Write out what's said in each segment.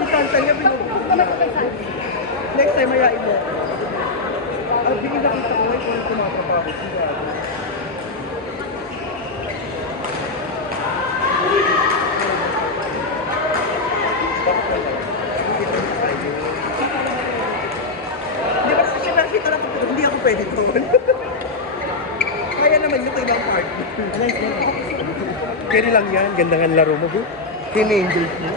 Ikanta niya, next time mayain mo. Bigyan nakita ko ngayon kung tumapapakot siya. Hindi ba kasi nakita na ito, hindi ako pwede doon. Kaya naman yung ibang part. Kaya lang yan, ganda nga laro mo, bro. Teenagers mo.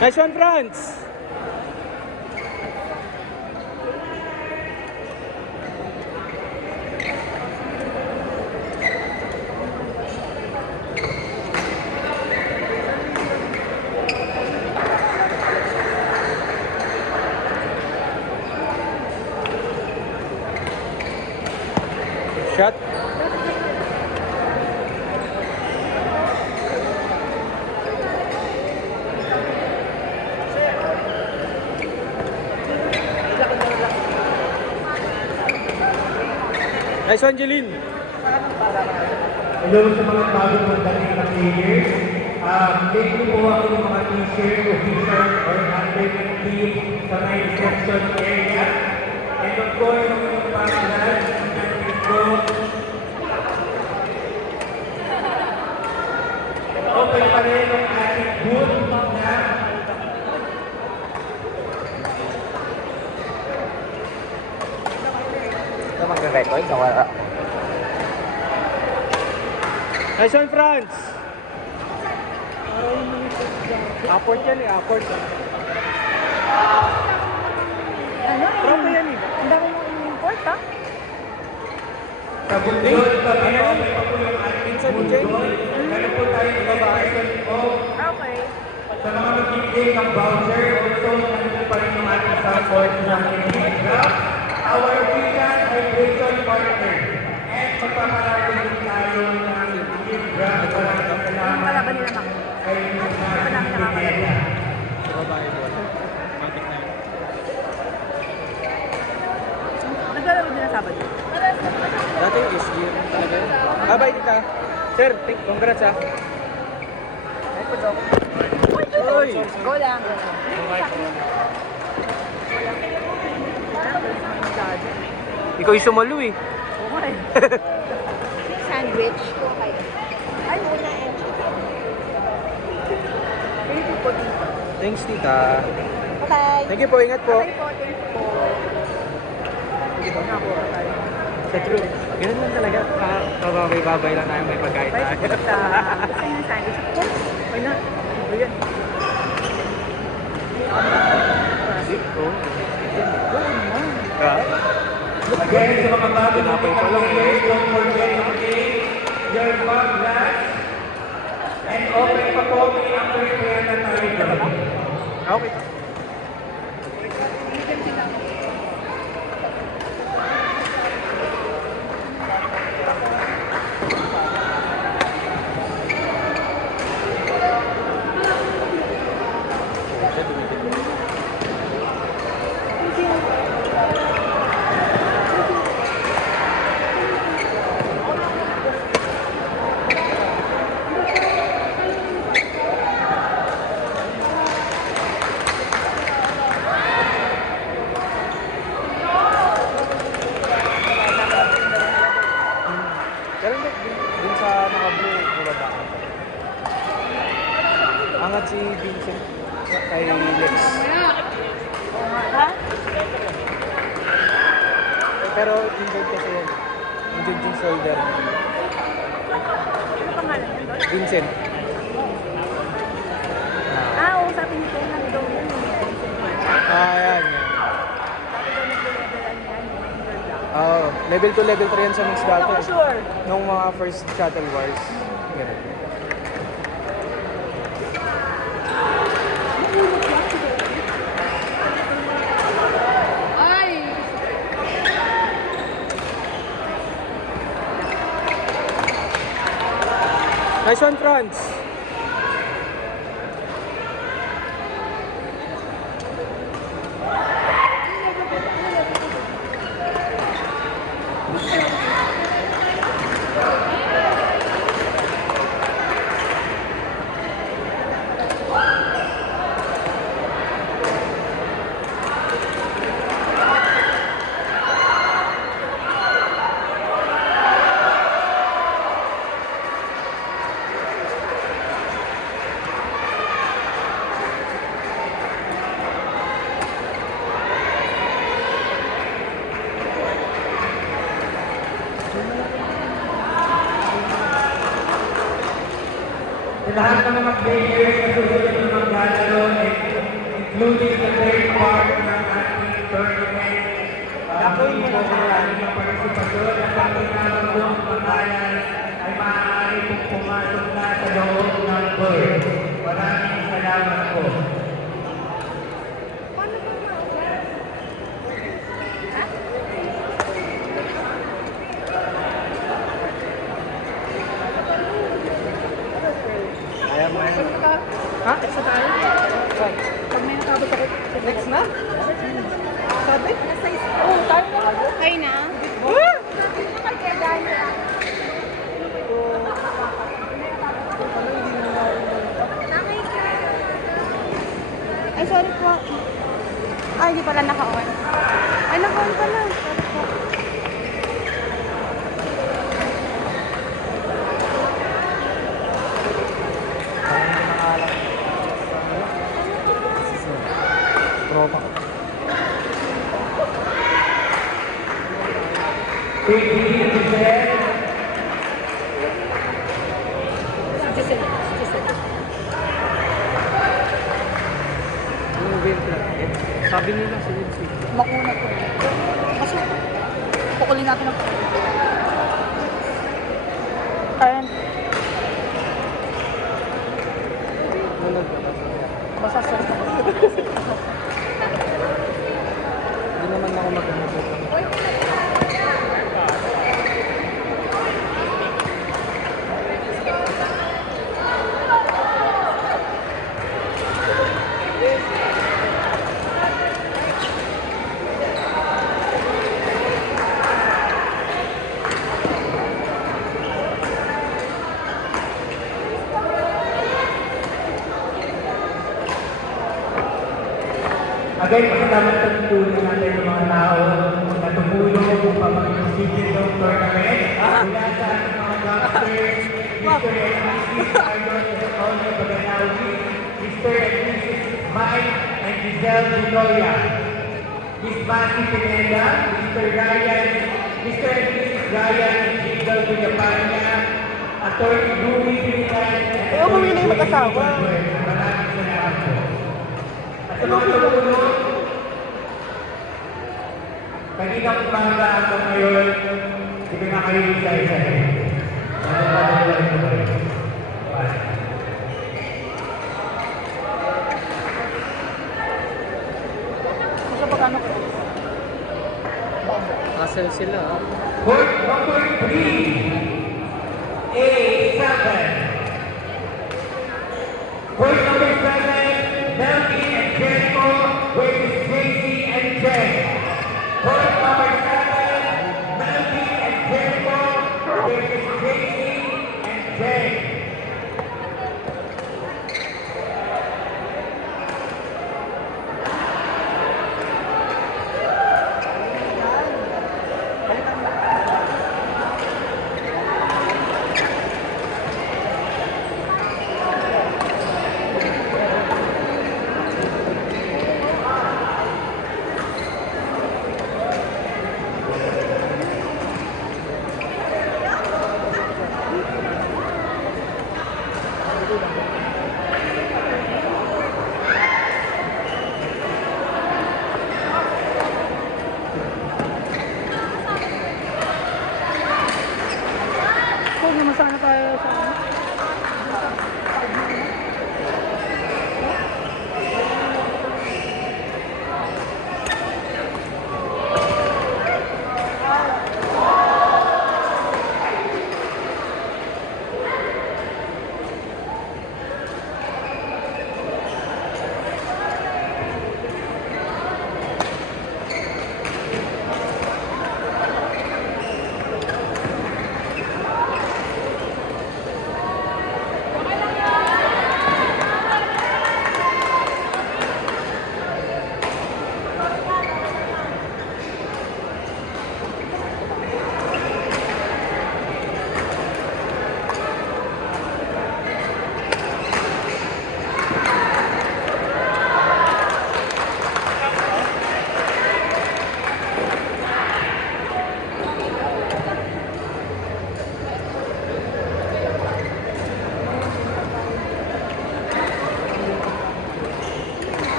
Nice one, France! Shot. Nice one, Jeline. Hello sa mga bagong magdating na players. Thank you po ako ng mga t-shirt, t-shirt, or handwritten team sa may reception area. And of course, ang mga panglads, ang ko. Open pa rin ang ating booth na Ito magre-record sa wala. Nice one, France! Apport yan eh, apport. Ano? Tropa yan eh. Ang dami mong import, ha? sa bundol, sa pinakawin pa po yung ating bundol. Meron po tayong babae po. Okay. Sa mga mag-give ng voucher, also nandito pa rin yung ating support ng India. Our vegan hydration partner. And magpaparami din tayo ng India. Maraming Ang palaban nila, Ma'am. ay mga India. Naglalaro din na Sabado. Dati yung SG talaga yun. Bye-bye, tita. Sir, congrats ah. Uy! Go lang. Ikaw yung sumalo eh. Okay. Sandwich. Okay. Thanks, tita. Okay. Thank you po, ingat po. Okay po, thank you po. Hindi ba nga po tayo? Sa true, ganun lang talaga. Babay-babay lang tayo, may pagkain Bye, tayo. tita. Gusto niyo ng sandwich? Of course. Ay na, ito yan. Oh. Again, sa mga bago Tinapay pa lang eh. don't forget to take your bag glass and open pa po, may prepare na tayo sa loob. Okay. Ganun din sa naka-blue, bumaba. Angat si Vincent kay Lex. Ha? Pero injured kasi yan. Injured yung shoulder. Ano pangalan yan doon? Vincent. Oo, sabi niyo po, nag-daw yan. Ayan. Sabi daw nag-levelan yan, injured lang. Oo. Level 2, level 3 yan sa mix Hindi ako dati. sure. Nung mga first shuttle wars. Ganun. Ay! Nice one, Franz. Sa lahat ng mga players na susunod ng mga galero, including the third part ng ating tournament, hindi po sa ating partisipasyon at pagkakasama po ang pangalan ay maaari pong pumasok na sa loob ng board. Maraming salamat po. Ayaw mo yan. Ha? Isa tayo? Saan? Pag may nakabot ako. Next na? Sabi? Oo, tayo na ako. Ay na? Ay, sorry po. Ay, hindi pala naka-on. Ay, naka-on pala. Sorry po. Tropa. Thank you, Giselle. Yung wheel plan. Sabi nila si Lindsay. Makuna po. Kasi, pukulin natin ang current. Basta sa Hindi naman ako mag-ano. Again, pasalamat sa tulong natin ng mga tao na tumulong upang mag-isipin ng tournament. Mula sa ating mga doctors, Mr. and Mrs. Carlos Antonio Baganawi, Mr. and Mrs. Mike and Giselle Victoria. Miss Matthew Pineda, Mr. Ryan, Mr. and Mrs. Ryan and Giselle Villapania, Attorney Louie Pinitan, Eh, umuwi na yung mag-asawa. Maraming salamat po. At sa mga tumulong, kaninang umaga ako ngayon, hindi na kayo isa-isa eh. Sa pagkano ko? Hassle sila ah. Court number 3, A7. Court number 7, Melvin and Jericho versus JC and Jen. Court number 7, Melvin and Jericho versus JC and Jen.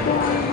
Ito.